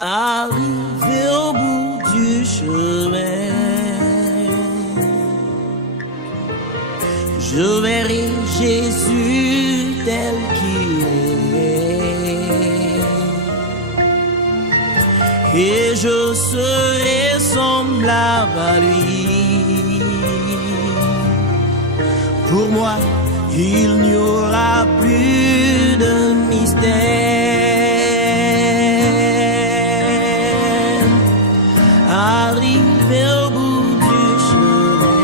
Arrivé au bout du chemin, je verrai Jésus tel qu'il est, et je serai semblable à lui. Pour moi, il n'y aura plus de mystère. Arrivé au bout du chemin,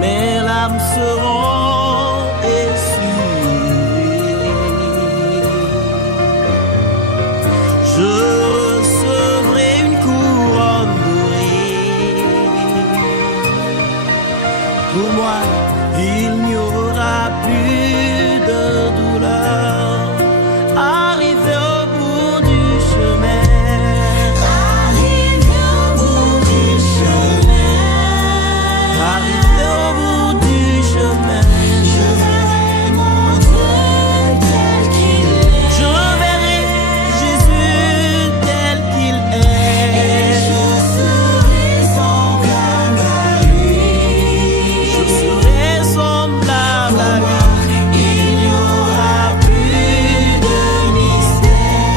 mes larmes seront essuyées. Je recevrai une couronne dorée. Pour moi, il n'y aura plus de douleur. Arrivé au bout du chemin, arrivé au bout du chemin, arrivé au bout du chemin, je verrai mon Dieu tel qu'il est. Je verrai Jésus tel qu'il est. Et je serai semblable à lui. Je serai semblable à lui. Il n'y aura plus de mystère.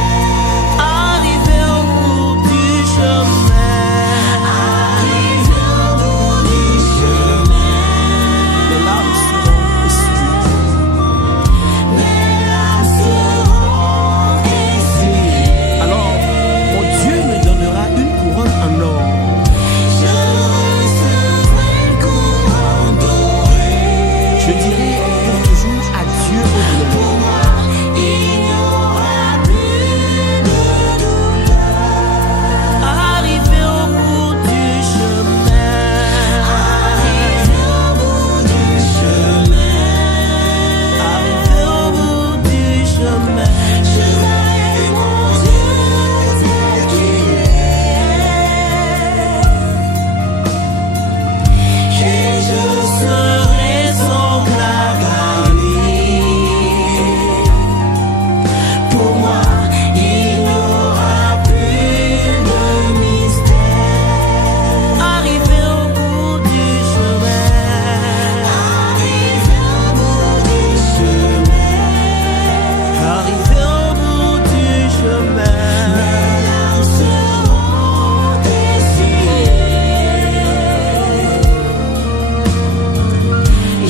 Arrivé au bout du chemin, arrivé au bout du chemin, mes larmes seront essuyées. Mes larmes seront essuyées. Alors, mon Dieu me donnera une couronne en or. Je recevrai une couronne dorée. Je dirai pour toujours adieu au douleur. Pour moi, il n'y aura plus de douleur. Arrivé au bout du chemin, arrivé au bout du chemin, arrivé au bout du chemin, je verrai mon Dieu tel qu'il est. Et je serai semblable à lui. Pour moi, il n'y aura plus de mystère. Arrivé au bout du chemin, arrivé au bout du chemin, arrivé au bout du chemin, mes larmes seront essuyées.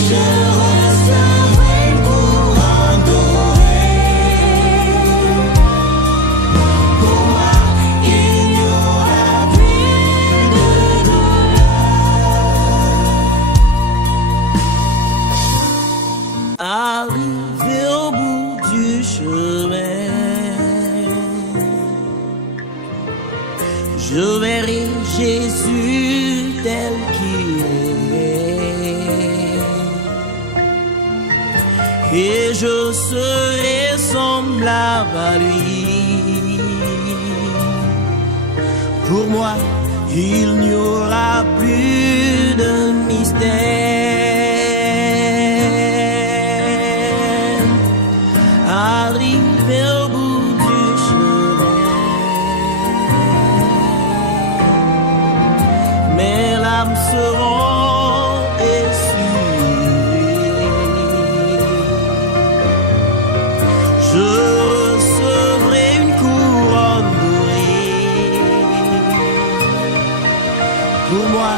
Je recevrai une couronne dorée. Pour moi, il n'y aura plus de douleur. Arrivé au bout du chemin, je verrai Jésus tel qu'il est, et je serai semblable à lui. Pour moi, il n'y aura plus de mystère. Arrivé au bout du chemin, mes larmes seront essuyées. Je recevrai une couronne dorée. Pour moi,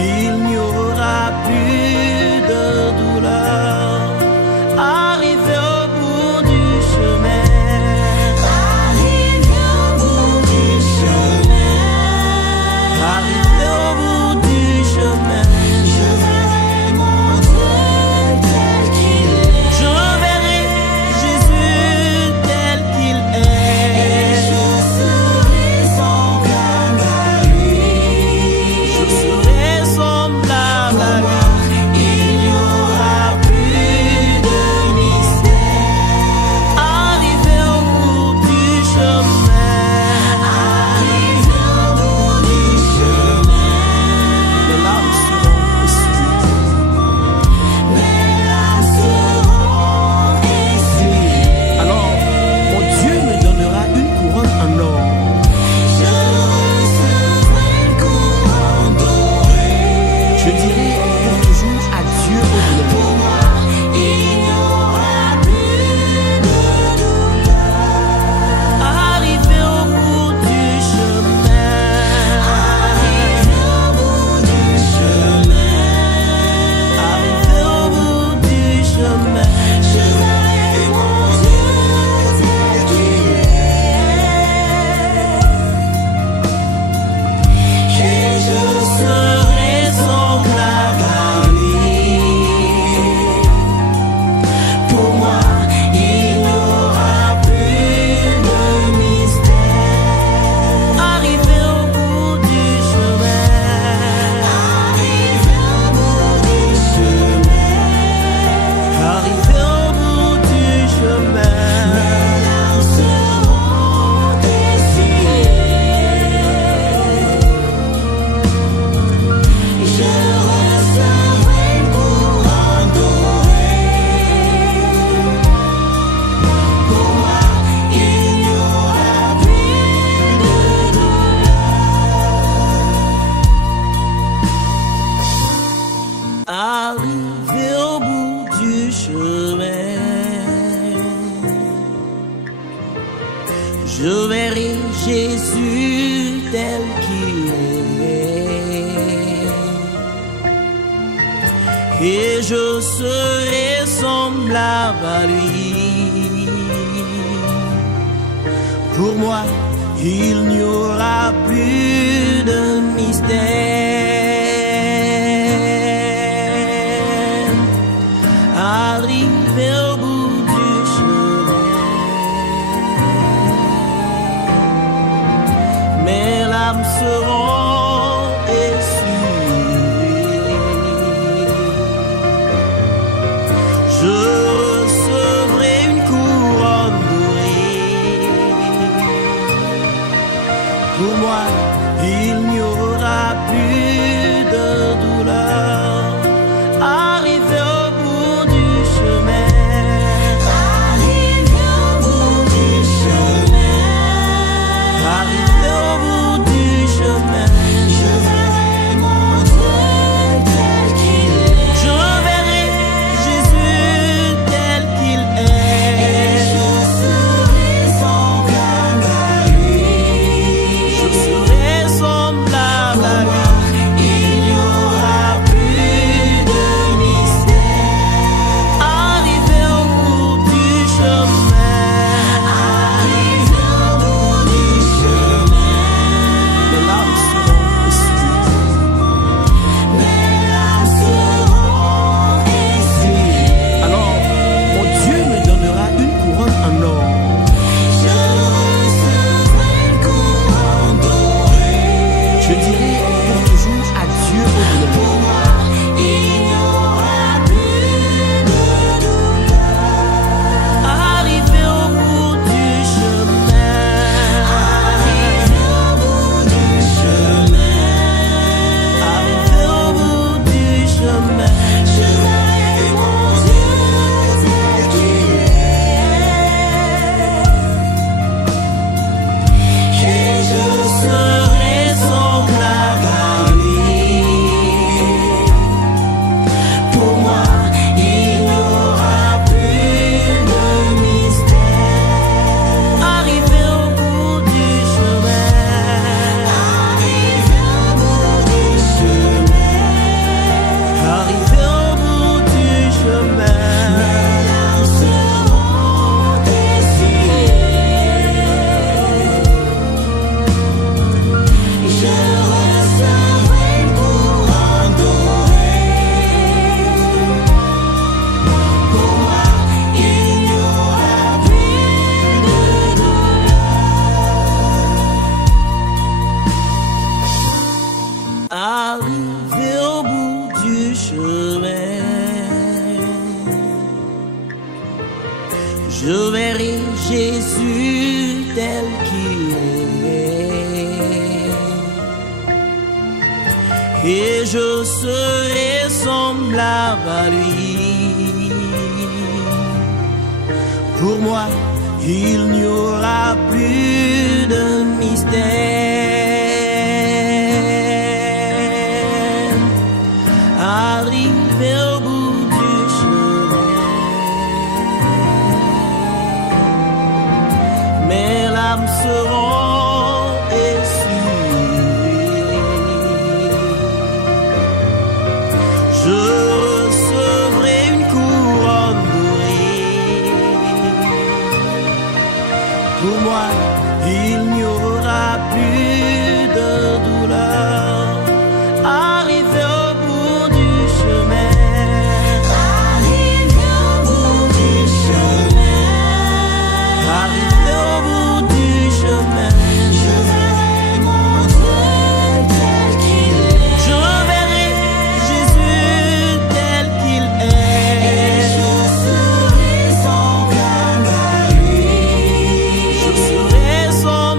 il n'y aura plus de douleur. Arrivé au bout du chemin, arrivé au bout du chemin, arrivé au bout du chemin, je verrai mon Dieu tel qu'il est. Je verrai Jésus Je verrai Jésus tel qu'il est, et je serai semblable à lui. Pour moi, il n'y aura plus de mystère. Arrivé au bout du chemin, mes larmes seront essuyées. Je recevrai une couronne dorée. Pour moi, il n'y aura plus de douleur. Arrivé au bout du chemin, Arrivé au bout du chemin, arrivé au bout du chemin, je verrai mon Dieu tel qu'il est. je verrai Jésus tel qu'il est. Je serai semblable à lui. Je serai semblable à lui. Il n'y aura plus de mystère. Arrivé au bout du chemin, Arrivé au bout du chemin, mes larmes seront essuyées. mes larmes seront essuyées. Alors, mon Dieu me donnera une couronne en or. Je recevrai une couronne dorée. Je dirai pour toujours adieu au Pour douleur. moi, il n'y aura plus de douleur. Arrivé au bout du chemin, Arrivé au bout du chemin, arrivé au bout du chemin, je verrai mon Dieu tel qu'il est. Et je serai semblable à lui. Pour moi, il n'y aura plus de mystère. Arrivé au bout du chemin, Arrivé au bout du chemin, arrivé au bout du chemin, mes larmes seront essuyées. Je recevrai une couronne dorée. Pour moi, il n'y aura plus de douleur. arrivé au bout du chemin, je verrai Jésus tel qu'il est, et je serai semblable à lui. Pour moi, il n'y aura plus de mystère. Arrivé au bout du chemin, mes larmes seront essuyées. Je recevrai une couronne dorée. Pour moi, il n'y aura plus de douleur. Arrivé au bout du chemin, Arrivé au bout du chemin, arrivé au bout du chemin, je verrai mon Dieu tel qu'il est. je verrai Jésus tel qu'il est. Je serai semblable à lui. Je serai semblable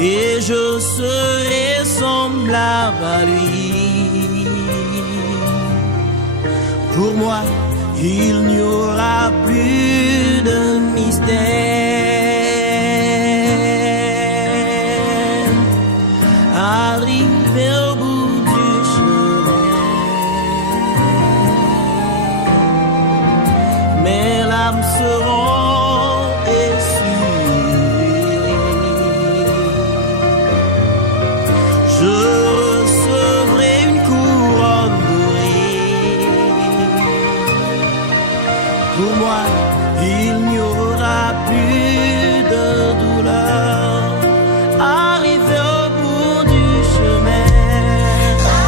et je serai semblable à lui. Pour moi, il n'y aura plus de mystère. Arrivé au bout du chemin, mes larmes seront essuiées. Je recevrai une couronne dorée. Pour moi, il n'y aura plus de douleur. Arrivé au bout du chemin,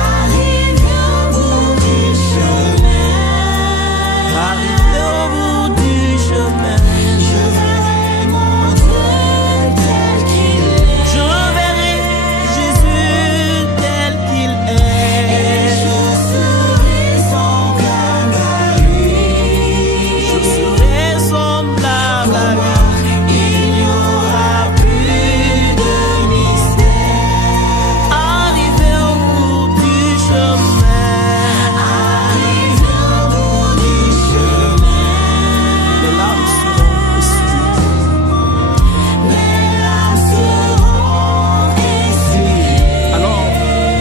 Arrivé au bout du chemin, arrivé au bout du chemin, je verrai mon Dieu tel qu'il est. je verrai Jésus tel qu'il est. Je serai semblable à lui. Je serai semblable à lui. Il n'y aura plus de mystère. Arrivé au bout du chemin, Arrivé au bout du chemin, les larmes seront essuiées. mes larmes seront essuyées. Alors,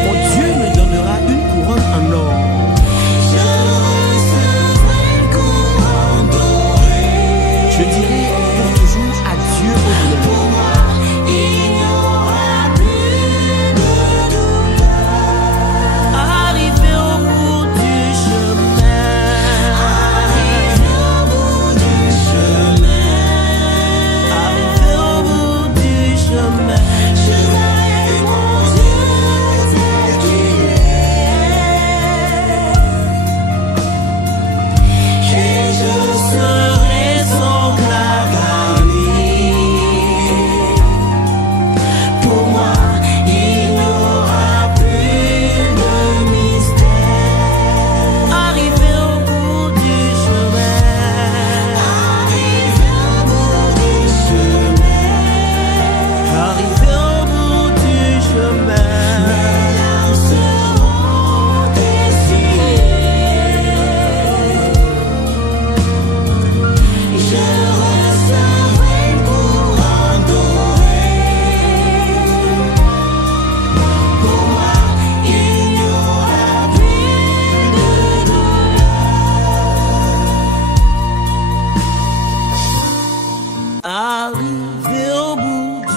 mon Dieu me donnera une couronne en or. Je recevrai une couronne dorée. Je dirai pour toujours adieu au douleur. Pour moi, il n'y aura plus de douleur. Arrivé au bout du chemin, Arrivé au bout du chemin, arrivé au bout du chemin, je verrai mon Dieu tel qu'il est. Et je serai semblable à lui. Pour moi, il n'y aura plus de mystère. arrivé au bout du chemin, Arrivé au bout du chemin, arrivé au bout du chemin. mes larmes seront essuyées. Je recevrai une couronne dorée. Pour moi, il n'y aura plus de douleur. Arrivé au bout du chemin,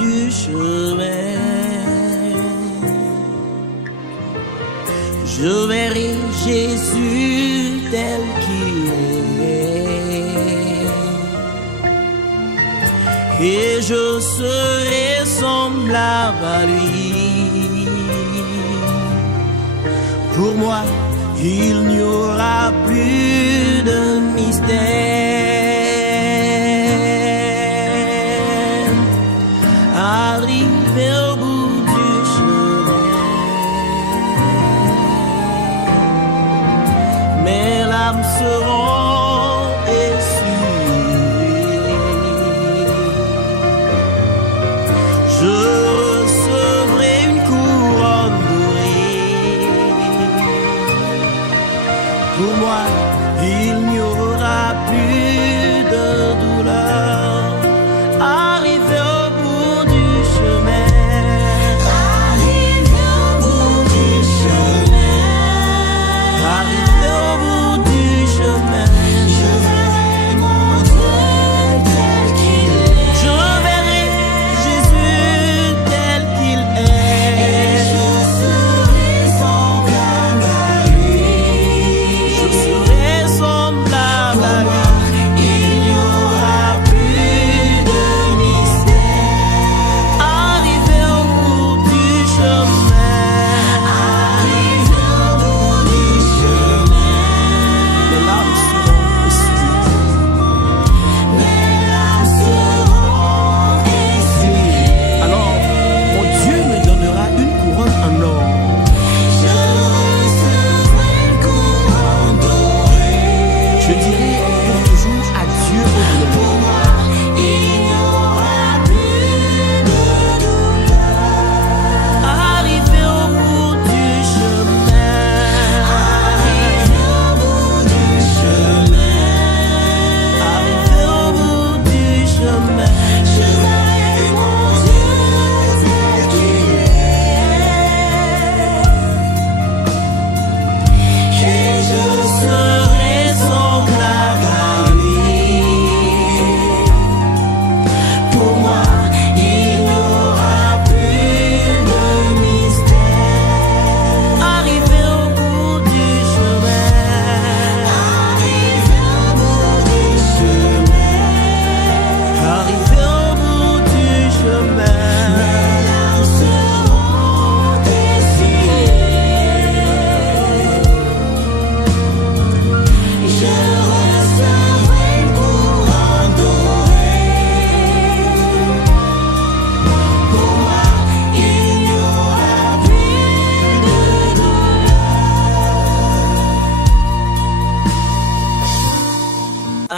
je verrai Jésus tel qu'il est, et je serai semblable à lui. Pour moi, il n'y aura plus de mystère. Arrivé au bout du chemin, mes larmes seront essuyées. Je recevrai une couronne dorée. Pour moi, il n'y aura plus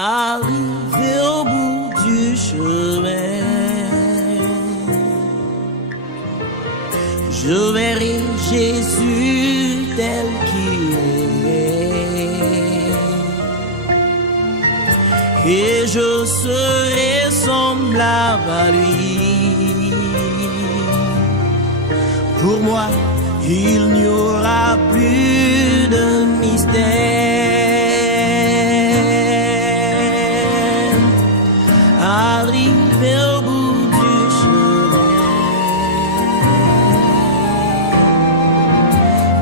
Arrivé au bout du chemin, je verrai Jésus tel qu'il est, et je serai semblable à lui. Pour moi, il n'y aura plus de mystère. Arrivé au bout du chemin,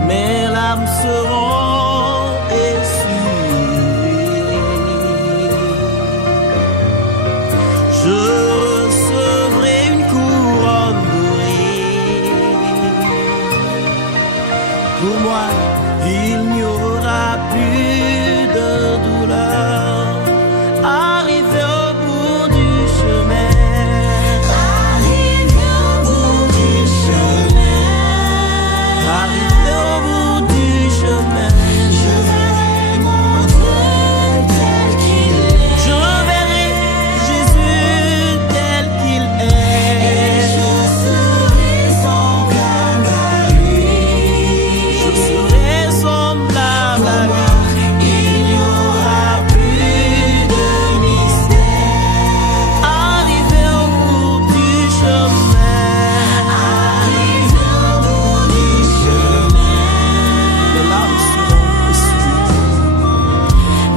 mes larmes seront essuyées. Je recevrai une couronne dorée. Pour moi, il n'y aura plus de douleur. Arrivé au bout du chemin, Arrivé au bout du chemin, arrivé au bout du chemin, je verrai mon Dieu tel qu'il est. je verrai Jésus tel qu'il est. Je serai semblable à lui. Je serai semblable à lui. Il n'y aura plus de mystère. Arrivé au bout du chemin, Arrivé au bout du chemin, les larmes seront essuyées.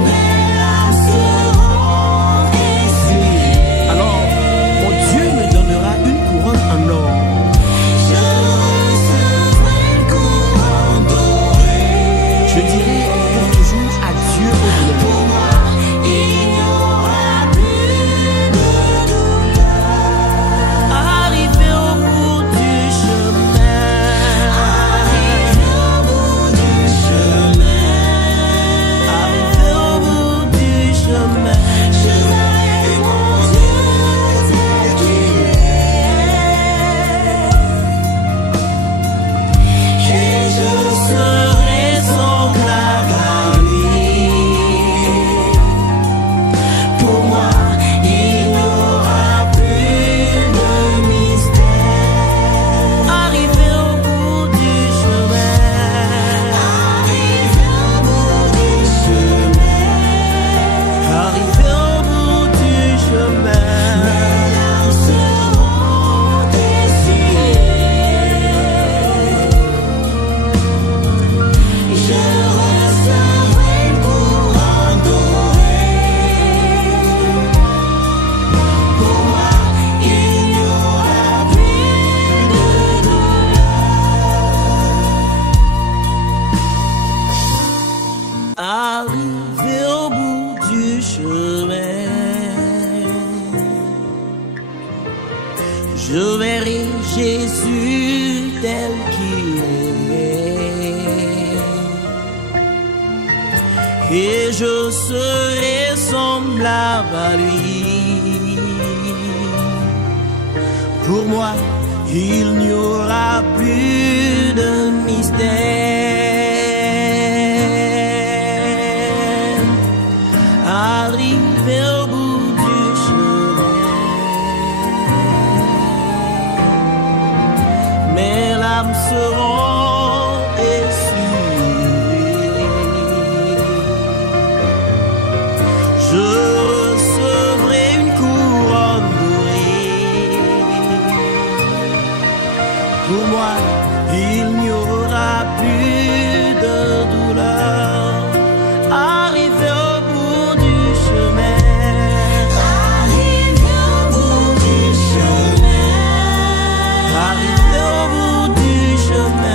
mes larmes seront essuyées. Alors, mon Dieu me donnera une couronne en or. Je recevrai une couronne dorée. Je dirai pour toujours adieu au douleur. Pour moi, il n'y aura plus de douleur. Arrivé au bout du chemin, Arrivé au bout du chemin, arrivé au bout du chemin, je verrai mon Dieu tel qu'il est. Et je serai semblable à lui. Pour moi, il n'y aura plus de mystère. Arrivé au bout du chemin, Arrivé au bout du chemin, arrivé au bout du chemin, mes larmes seront essuyées. Je recevrai une couronne dorée. Pour moi, il n'y aura plus de douleur. arrivé au bout du chemin, je verrai Jésus tel qu'il est, et je serai semblable à lui. Pour moi, il n'y aura plus de mystère. Arrivé au bout du chemin, mes larmes seront essuyées. Je recevrai une couronne dorée. Pour moi, il n'y aura plus de douleur. Arrivé au bout du chemin, Arrivé au bout du chemin, arrivé au bout du chemin.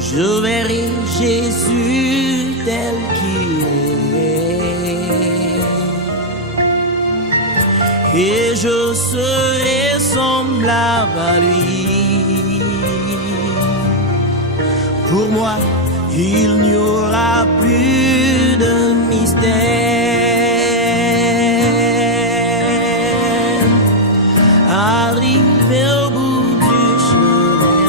Je verrai Jésus tel qu'il est, et je serai semblable à lui. Pour moi, il n'y aura plus de mystère. Arrivé au bout du chemin,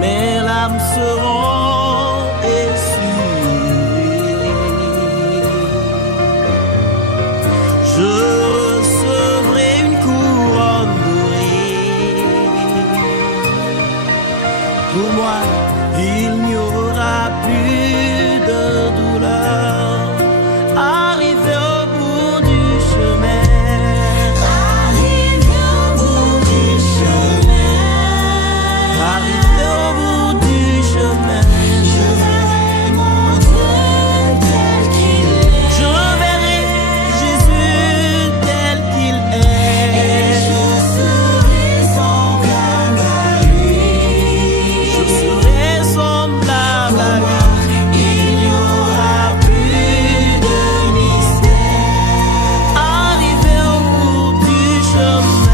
mes larmes seront essuiées. Je recevrai une couronne dorée. Pour moi, il n'y aura plus de douleur. Arrivé au bout du chemin, Arrivé au bout du chemin, arrivé au bout du chemin, je verrai mon Dieu tel qu'il est. je verrai Jésus tel qu'il est. Et je serai semblable à lui. Je serai semblable à lui. Il n'y aura plus de mystère. Arrivé au bout du chemin,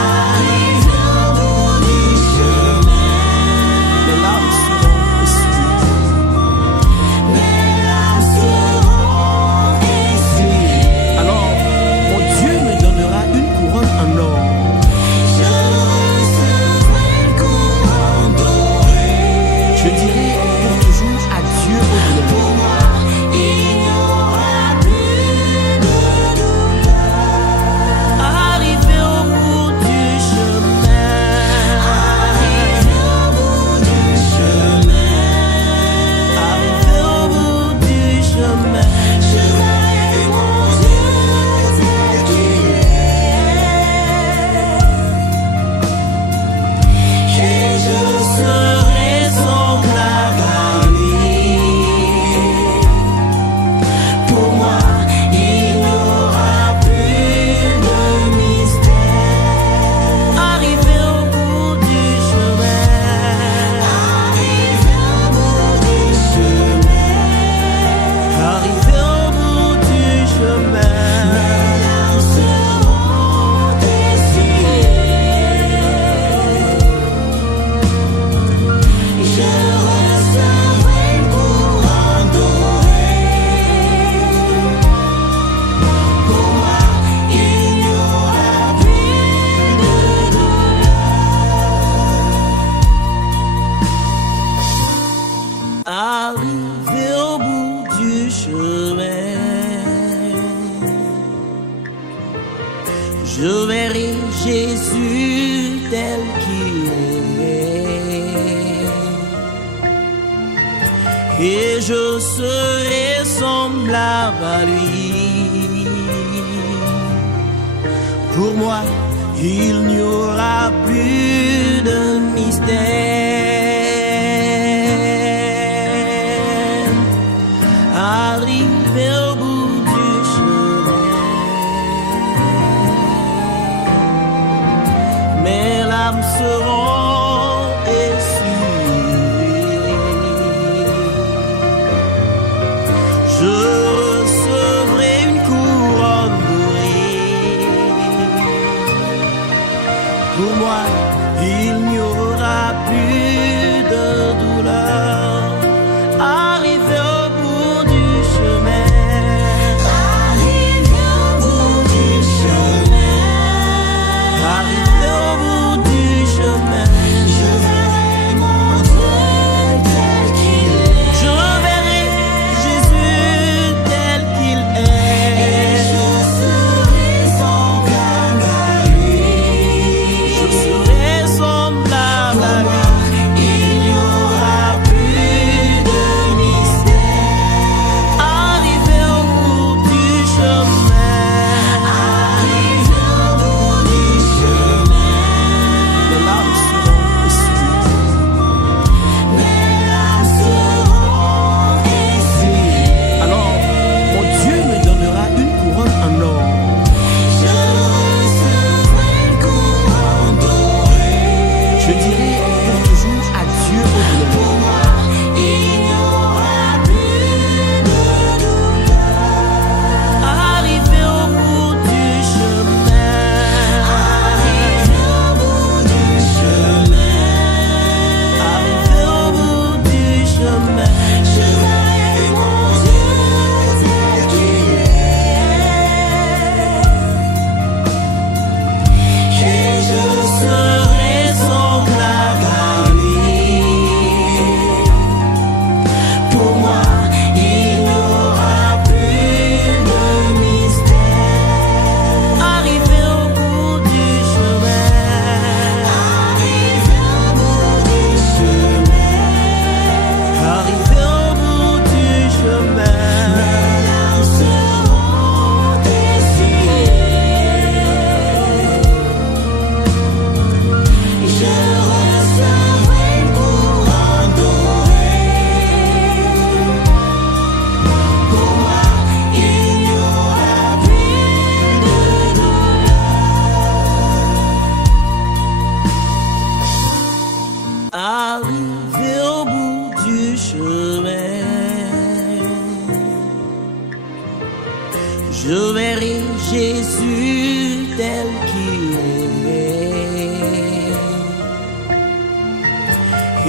Arrivé au bout du chemin, mes larmes seront essuiées. mes larmes seront essuyées. Alors, mon Dieu me donnera une couronne en or. Je recevrai une couronne dorée. Je dirai pour toujours adieu au Pour douleur. moi, il n'y aura plus de douleur. Arrivé au bout du chemin, Arrivé au bout du chemin, arrivé au bout du chemin, je verrai mon Dieu tel qu'il est. Et je serai semblable à lui. Pour moi, il n'y aura plus de mystère. Arrivé au bout du chemin, Arrivé au bout du chemin, arrivé au bout du chemin, mes larmes seront essuyées. Je recevrai une couronne dorée. Pour moi, il n'y aura plus de douleur. arrivé au bout du chemin, je verrai Jésus tel qu'il est, et je serai semblable à lui. Pour moi, il n'y aura plus de mystère. Arrivé au bout du chemin, mes larmes seront essuyées. Je recevrai une couronne dorée. Pour moi, il n'y aura plus de douleur. Arrivé au bout du chemin, Arrivé au bout du chemin, arrivé au bout du chemin, je verrai mon Dieu tel qu'il est. je verrai Jésus tel qu'il Et est. je serai semblable à lui. Je serai semblable à lui. Il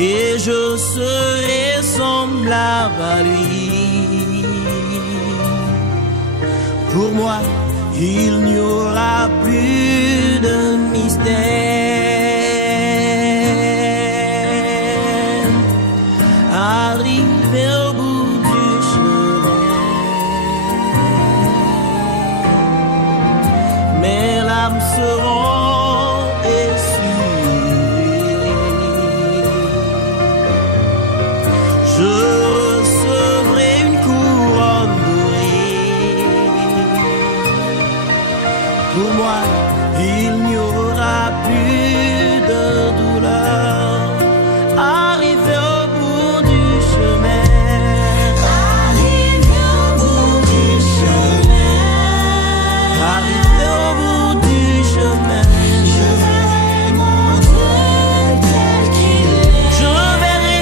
et je serai semblable à lui. Pour moi, il n'y aura plus de mystère. Arrivé au bout du chemin, mes larmes seront essuiées. Je recevrai une couronne dorée. Pour moi, il n'y aura plus de douleur. Arrivé au bout du chemin, Arrivé au bout du chemin, arrivé au bout du chemin, je verrai mon Dieu tel qu'il est. je verrai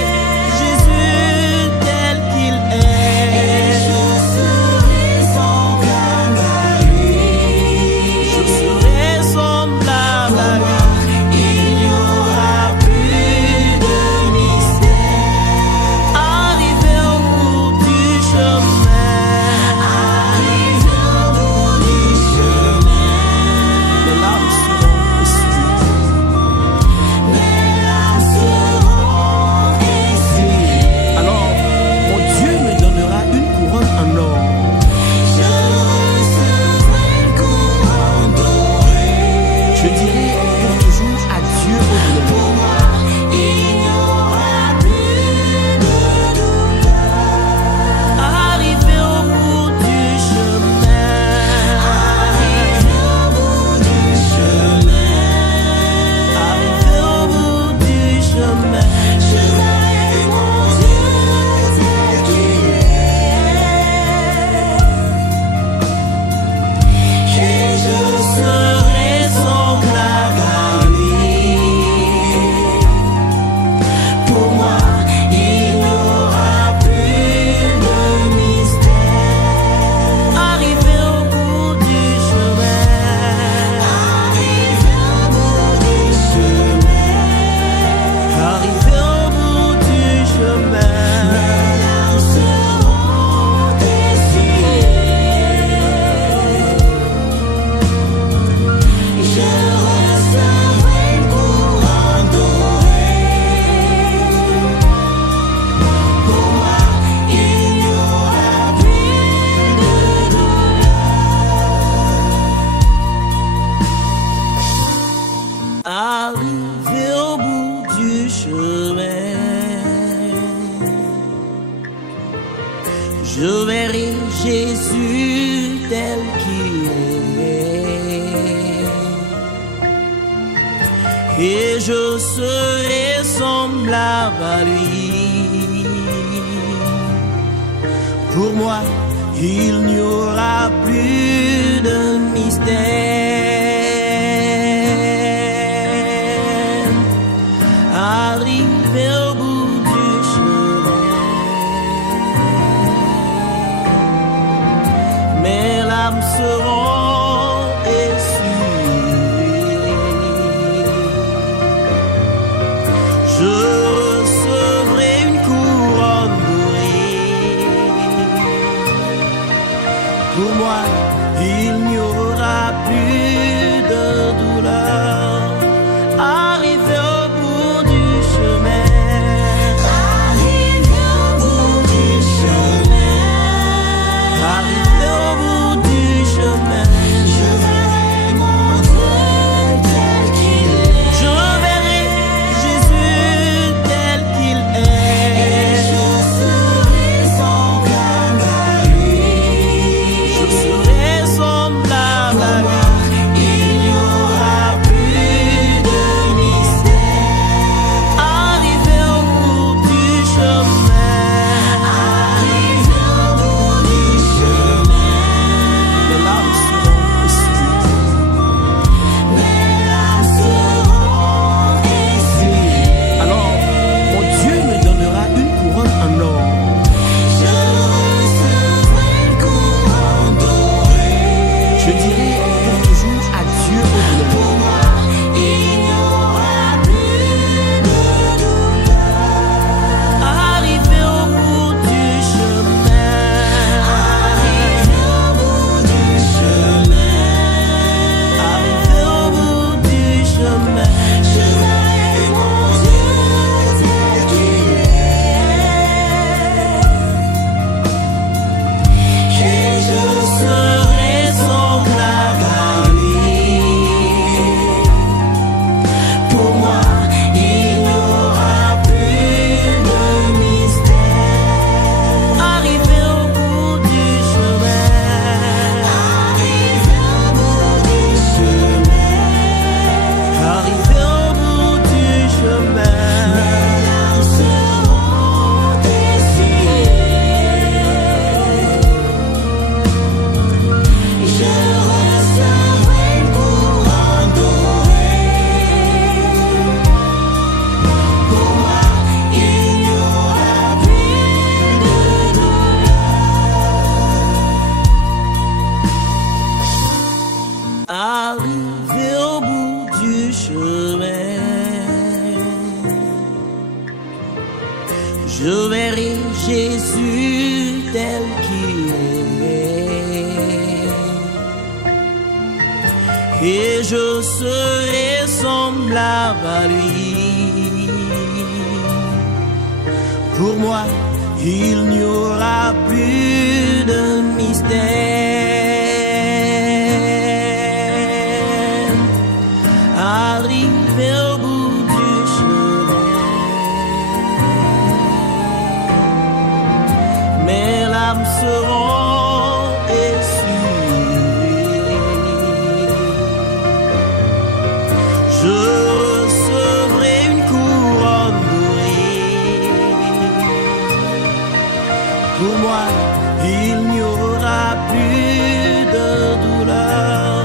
Jésus tel qu'il est. Et je serai semblable à lui. Je serai semblable à lui. Il n'y aura plus de mystère. Arrivé au bout du chemin, Arrivé au bout du chemin, mes larmes seront essuiées. mes larmes seront essuyées. Alors, mon Dieu me donnera une couronne en or. Je recevrai une couronne dorée. Je dirai pour toujours adieu au douleur. Pour moi, il n'y aura plus de douleur. Arrivé au bout du chemin, Arrivé au bout du chemin, arrivé au bout du chemin, je verrai mon Dieu tel qu'il est. Et je serai semblable à lui. Pour moi, il n'y aura plus de mystère. Arrivé au bout du chemin, Arrivé au bout du chemin, arrivé au bout du chemin, mes larmes seront essuyées. Je recevrai une couronne dorée. Pour moi, il n'y aura plus de douleur. arrivé au bout du chemin, je verrai Jésus tel qu'il est, et je serai semblable à lui. Pour moi, il n'y aura plus de mystère. Arrivé au bout du chemin, mes larmes seront essuyées. Je recevrai une couronne dorée. Pour moi, il n'y aura plus Je verrai Jésus tel qu'il est, et je serai semblable à lui. Pour moi, il n'y aura plus de mystère. Arrivé au bout du chemin, mes larmes seront essuyées. Je recevrai une couronne dorée. Pour moi, il n'y aura plus de douleur.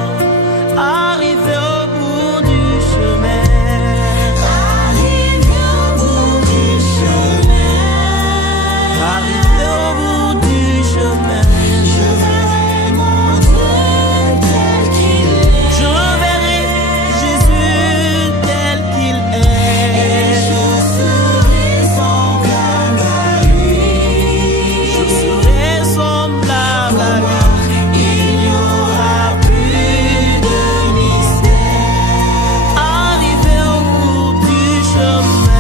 Arrivé au bout du chemin, Arrivé au bout du chemin, arrivé au bout du chemin, je verrai mon Dieu tel qu'il est. je verrai Jésus tel qu'il est. Je serai semblable à lui. Je serai semblable à lui. Il n'y aura plus de mystère. Arrivé au bout du chemin,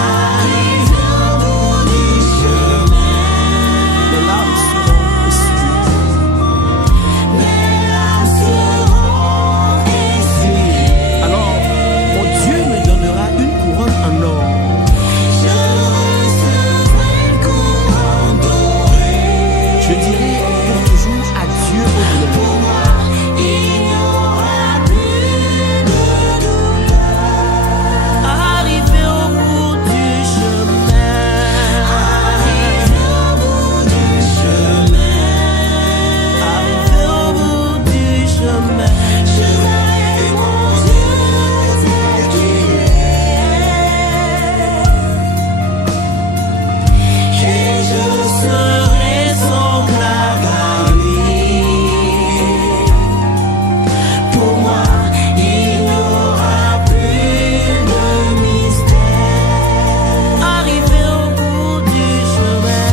Arrivé au bout du chemin, mes larmes seront essuyées. mes larmes seront essuyées. Alors, mon Dieu me donnera une couronne en or. Je recevrai une couronne dorée. Je dirai pour toujours adieu au Pour douleur. moi, il n'y aura plus de douleur. Arrivé au bout du chemin, Arrivé au bout du chemin, arrivé au bout du chemin, je verrai mon Dieu tel qu'il est. Et je serai semblable à lui. Pour moi, il n'y aura plus de mystère. Arrivé au bout du chemin,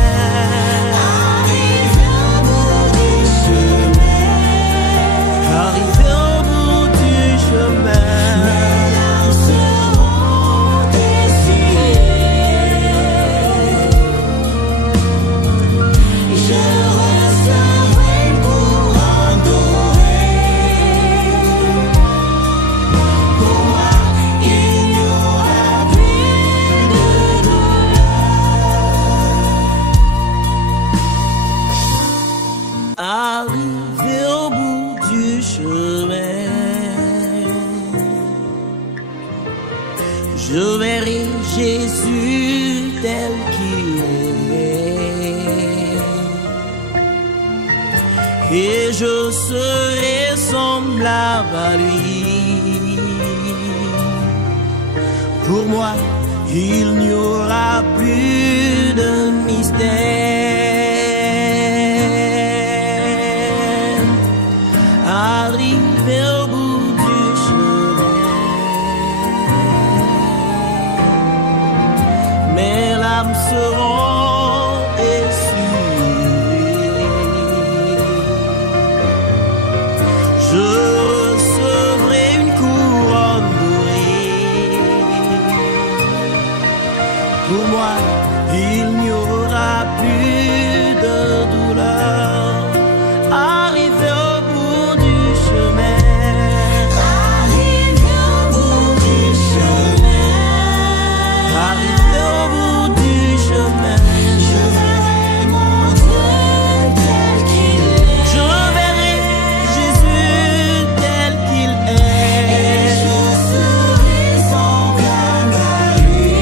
Arrivé au bout du chemin, arrivé au bout du chemin, mes larmes seront essuyées. Je recevrai une couronne dorée. Pour moi, il n'y aura plus de douleur. arrivé au bout du chemin, je verrai Jésus tel qu'il est, et je serai semblable à lui. Pour moi, il n'y aura plus de mystère. Arrivé au bout du chemin, mes larmes seront essuyées. Je recevrai une couronne dorée. Pour moi, il n'y aura plus de douleur. Arrivé au bout du chemin, Arrivé au bout du chemin, arrivé au bout du chemin, je verrai mon Dieu tel qu'il est. je verrai Jésus tel qu'il est. Je serai semblable à lui.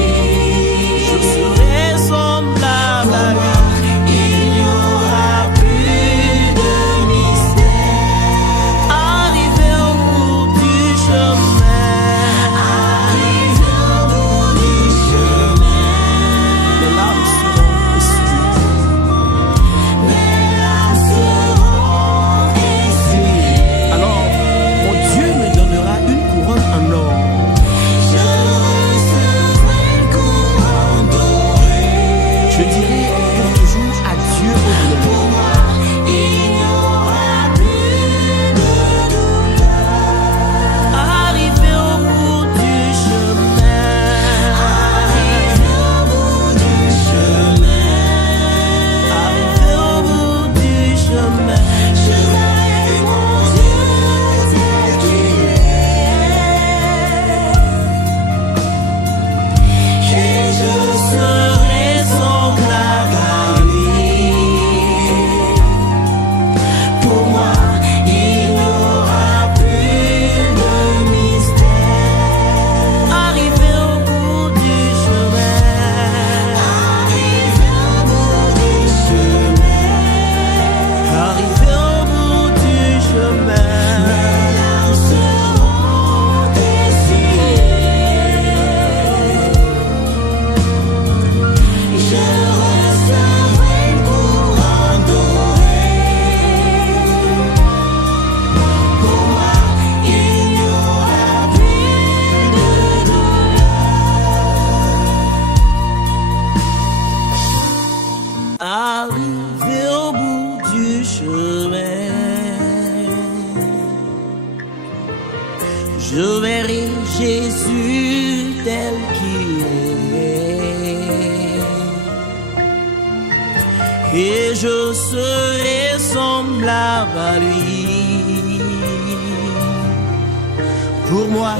Je serai semblable à lui. Il n'y aura et je serai semblable à lui. Pour moi,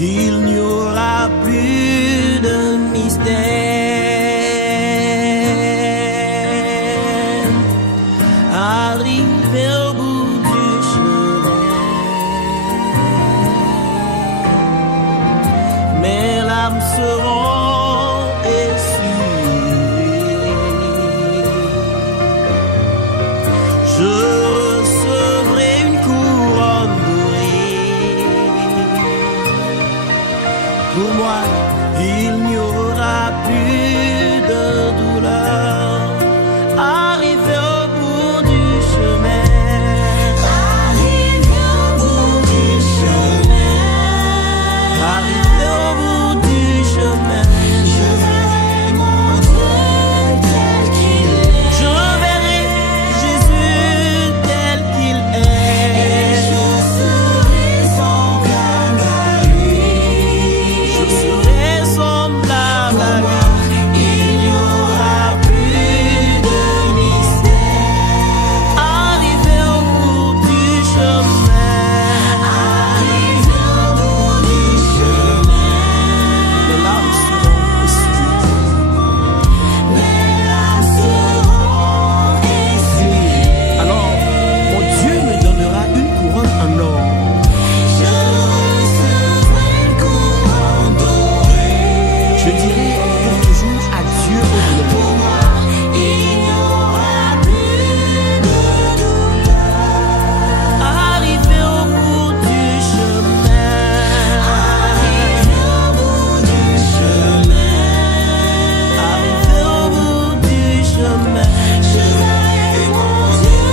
il n'y aura plus de mystère. Arrivé au bout du chemin, mes larmes seront essuiées. Je recevrai une couronne dorée. Pour moi, il n'y aura plus de douleur. Arrivé au bout du chemin, Arrivé au bout du chemin, arrivé au bout du chemin, je verrai mon Dieu tel qu'il est. je verrai Jésus tel qu'il est. Je serai semblable à lui. Je serai semblable à lui. Il n'y aura plus de mystère. Arrivé au bout du chemin, Arrivé au bout du chemin, mes larmes seront essuiées. mes larmes seront essuyées. Alors, mon Dieu me donnera une couronne en or. Je recevrai une couronne dorée. Je dirai pour toujours adieu au douleur. Pour moi, il n'y aura plus de douleur. Arrivé au bout du chemin, Arrivé au bout du chemin, arrivé au bout du chemin, je verrai mon Dieu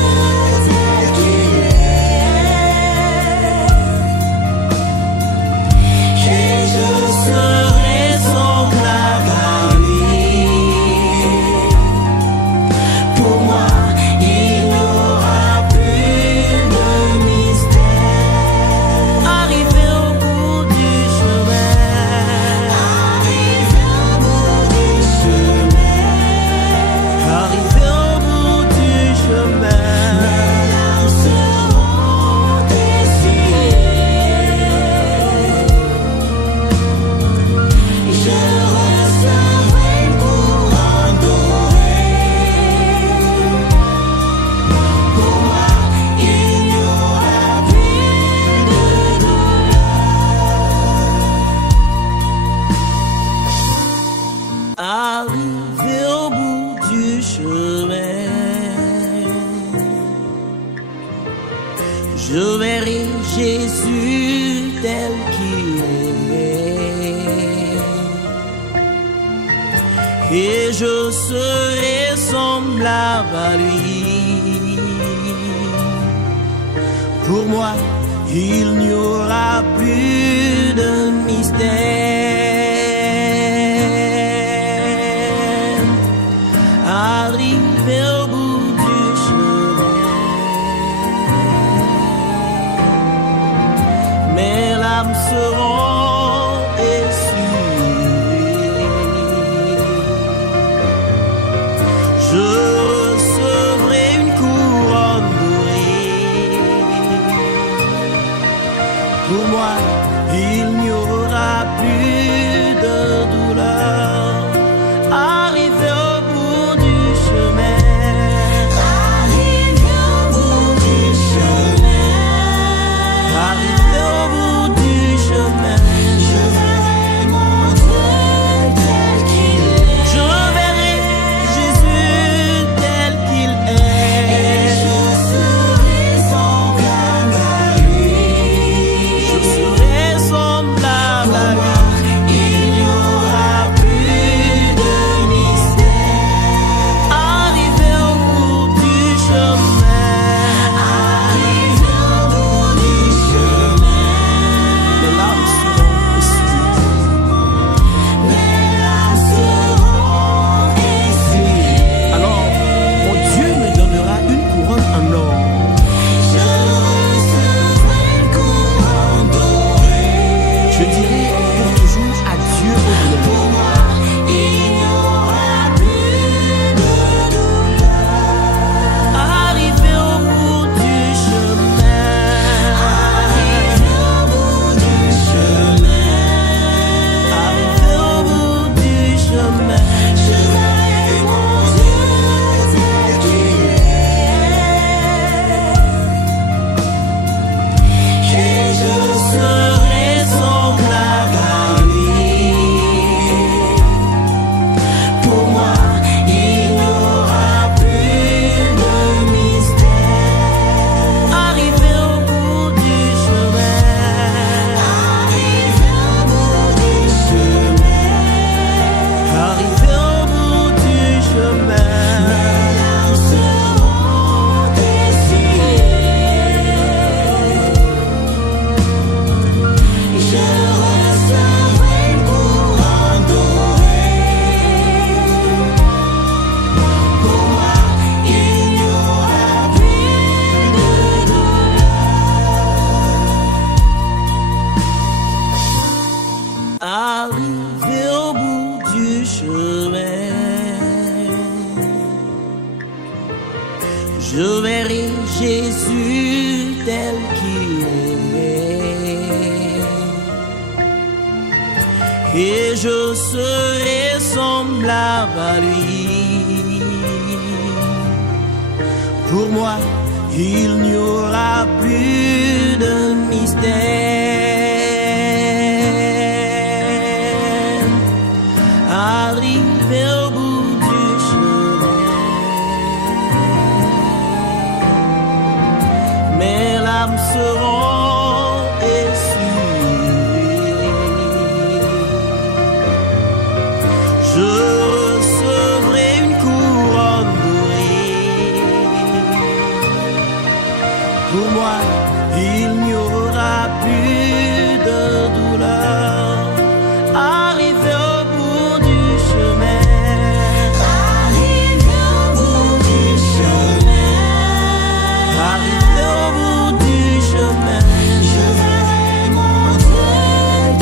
tel qu'il est. Et je serai semblable à lui. Pour moi, il n'y aura plus de mystère. arrivé au bout du chemin, Arrivé au bout du chemin, arrivé au bout du chemin. mes larmes seront essuyées. Je recevrai une couronne dorée. Pour moi, il n'y aura plus de douleur. Arrivé au bout du chemin, je verrai Jésus tel qu'il est, et je serai semblable à lui. Pour moi, il n'y aura plus de mystère. Arrivé au bout du chemin, mes larmes seront essuyées. Je recevrai une couronne dorée. Pour moi, il n'y aura plus Arrivé au bout du chemin, je verrai Jésus tel qu'il est, et je serai semblable à lui. Pour moi, il n'y aura plus de mystère. Arrivé au bout du chemin, mes larmes seront essuyées. Je recevrai une couronne dorée. Pour moi, il n'y aura plus de douleur. Arrivé au bout du chemin, Arrivé au bout du chemin, arrivé au bout du chemin, je verrai mon Dieu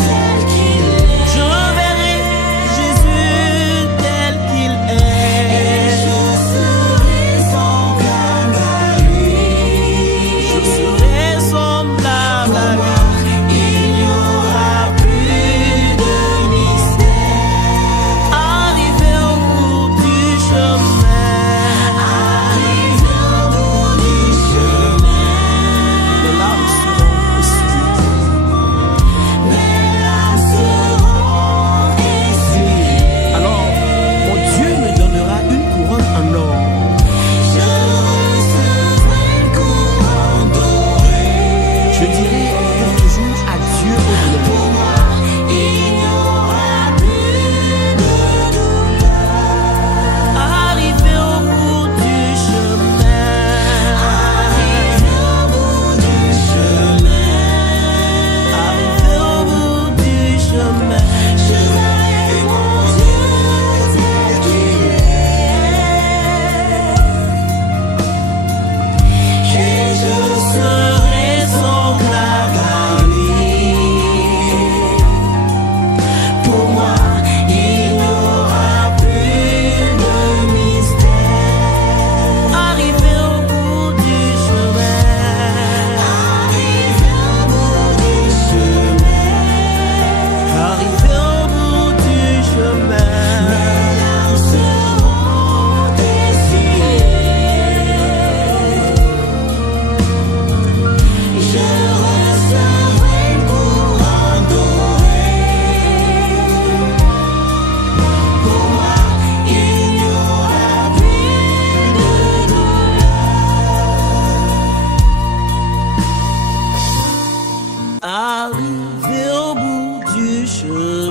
tel qu'il est. je verrai Jésus tel qu'il est. Je serai semblable à lui. Je serai semblable à lui. Il n'y aura plus de mystère. Arrivé au bout du chemin, Arrivé au bout du chemin, mes larmes seront essuyées. mes larmes seront essuyées. Alors, mon Dieu me donnera une couronne en or. Je recevrai une couronne dorée. Je dirai pour toujours adieu au bonheur. Pour moi, il n'y aura plus de douleur. Arrivé au bout du chemin, Arrivé au bout du chemin, arrivé au bout du chemin, je verrai mon Dieu tel qu'il est. Et je serai semblable à lui. Pour moi, il n'y aura plus de mystère. Arrivé au bout du chemin, Arrivé au bout du chemin, arrivé au bout du chemin, mes larmes seront essuyées. Je recevrai une couronne dorée. Pour moi, il n'y aura plus de douleur. arrivé au bout du chemin,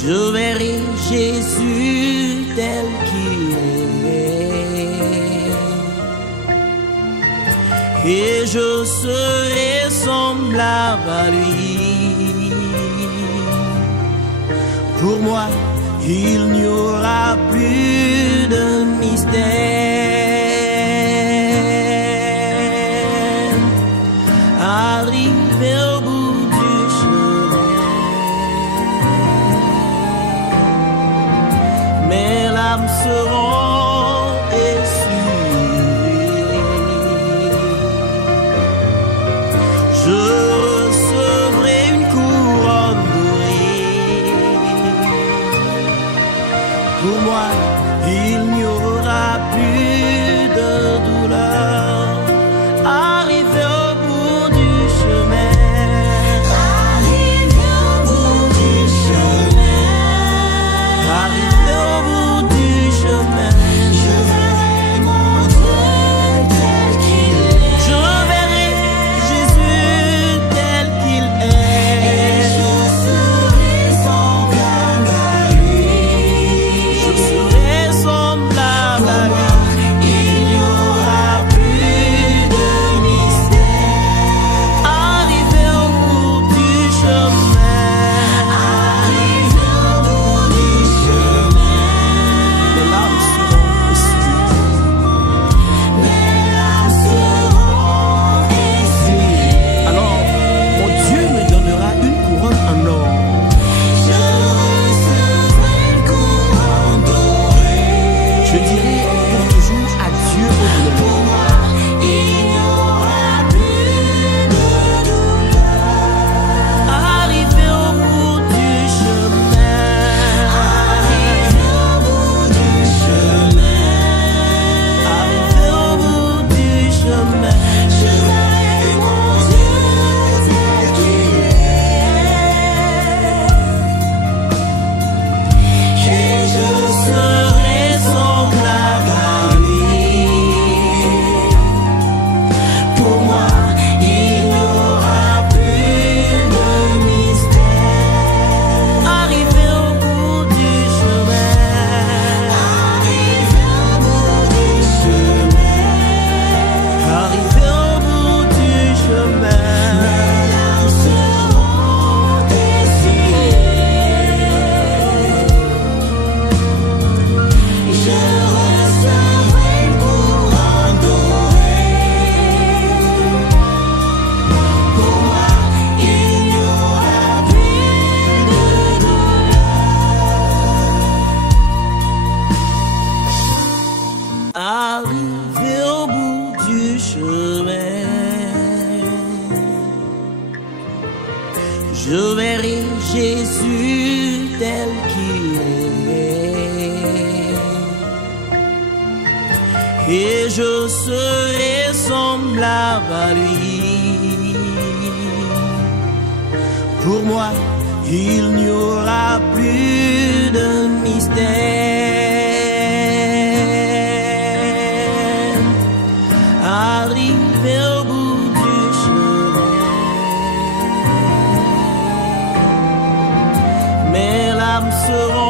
je verrai Jésus tel qu'il est, et je serai semblable à lui. Pour moi, il n'y aura plus de mystère. Arrivé au bout du chemin, mes larmes seront essuyées. Je recevrai une couronne dorée. Pour moi, il n'y aura plus je verrai Jésus tel qu'il est, et je serai semblable à lui. Pour moi, il n'y aura plus de mystère. Arrivé au bout du chemin, mes larmes seront